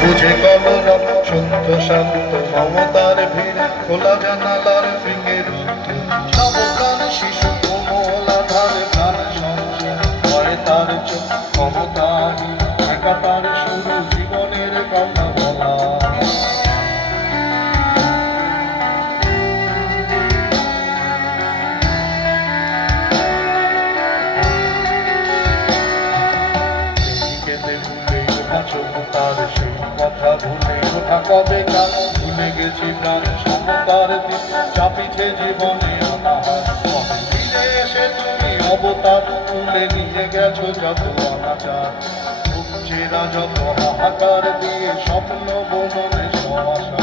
বুঝে কলরব সত্য শান্ত মমতার ভিড় খোলা জানালার ফিকে নবপ্রাণ শিশু কোমলাধার প্রাণ সংসার ভয় তার চোখ ক্ষমতাহীন একা তার শুরু জীবনের কথা বলা তার সেই কথা ভুলে ওঠা কবে কাল ভুলে গেছি প্রাণ সমতার দিন চাপিছে জীবনে অনাহার কবে ফিরে এসে তুমি অবতার তুলে নিয়ে গেছো যত অনাচার চেনা যত হাহাকার দিয়ে স্বপ্ন বননে সমাশা